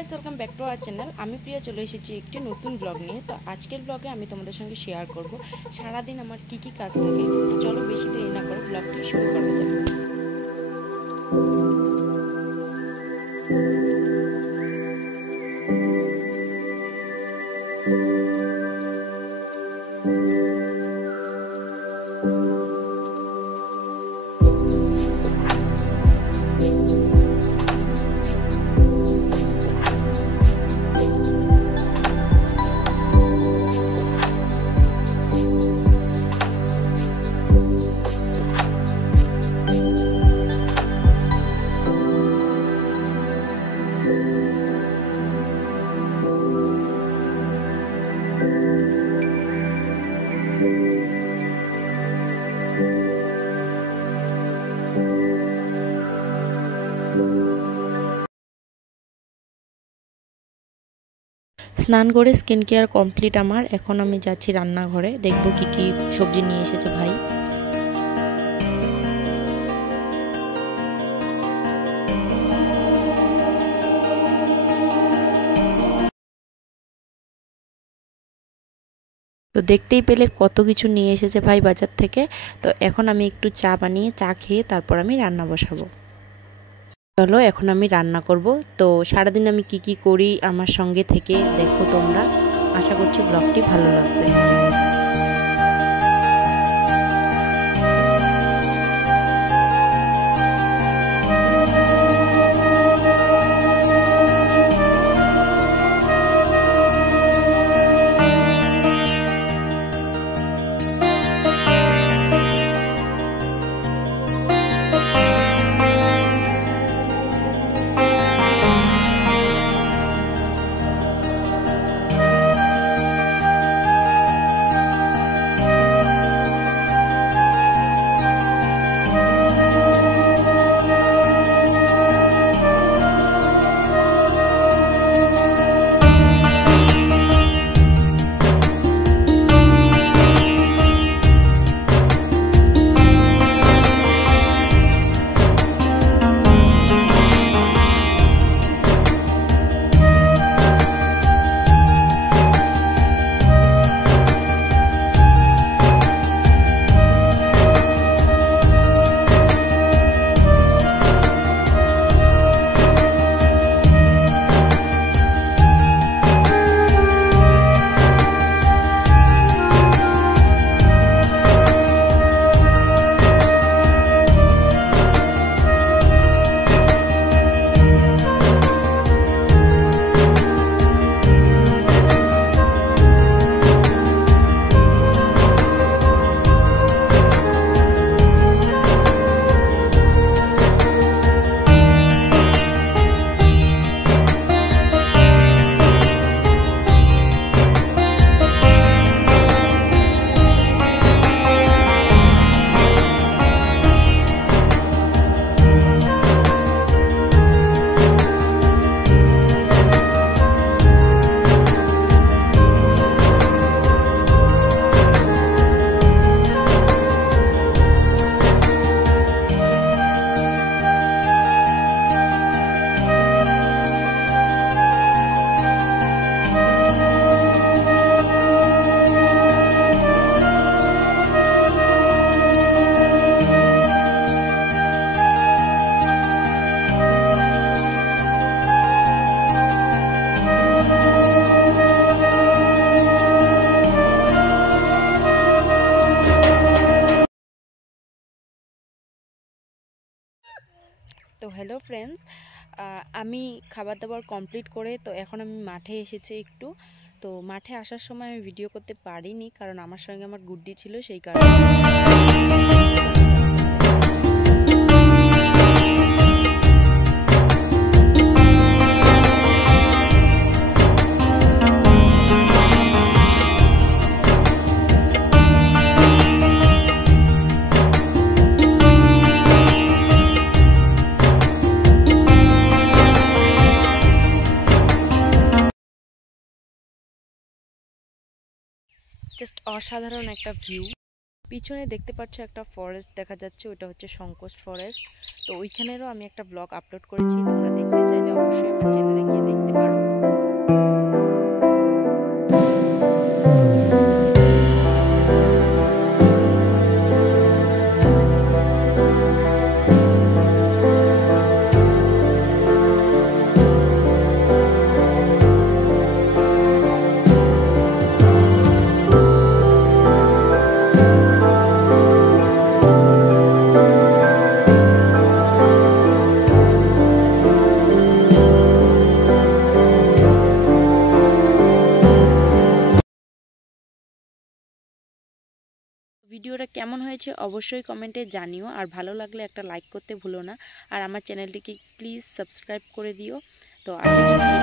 Guys, welcome back to our channel. আমি প্রিয়া চলে এসেছি একটি নতুন ব্লগ নিয়ে। তো আজকের ব্লগে আমি তোমাদের সঙ্গে শেয়ার করব সারাদিন আমার কি কি কাজ থাকে। তো চলো বেশি দেরি না করে ব্লগটি শুরু করা যাক। স্নান করে স্কিন কেয়ার কমপ্লিট আমার। এখন আমি যাচ্ছি রান্নাঘরে, দেখব কি কি সবজি নিয়ে এসেছে ভাই। তো দেখতেই পেলে কত কিছু নিয়ে এসেছে ভাই বাজার থেকে। তো এখন আমি একটু চা বানিয়ে চা খেয়ে তারপর আমি রান্না বসাবো। চলো এখন আমি রান্না করব। তো সারাদিন আমি কি কি করি আমার সঙ্গে থেকে দেখো তোমরা। আশা করছি ব্লগটি ভালো লাগবে। তো হ্যালো ফ্রেন্ডস, আমি খাবার দাবার কমপ্লিট করে তো এখন আমি মাঠে এসেছি একটু। তো মাঠে আসার সময় আমি ভিডিও করতে পারিনি, কারণ আমার সঙ্গে আমার গুড্ডি ছিল, সেই কারণে। জাস্ট অসাধারণ একটা ভিউ। পিছনে দেখতে পাচ্ছ একটা ফরেস্ট দেখা যাচ্ছে, ওটা হচ্ছে শঙ্কোষ ফরেস্ট। তো ওইখানেরও আমি একটা ব্লগ আপলোড করেছি, তোমরা দেখতে চাইলে অবশ্যই আমার চ্যানেলে গিয়ে দেখতে পারো। ভিডিওটা কেমন হয়েছে অবশ্যই কমেন্টে জানিও, আর ভালো লাগলে একটা লাইক করতে ভুলো না, আর আমার চ্যানেলটিকে প্লিজ সাবস্ক্রাইব করে দিও। তো আজকে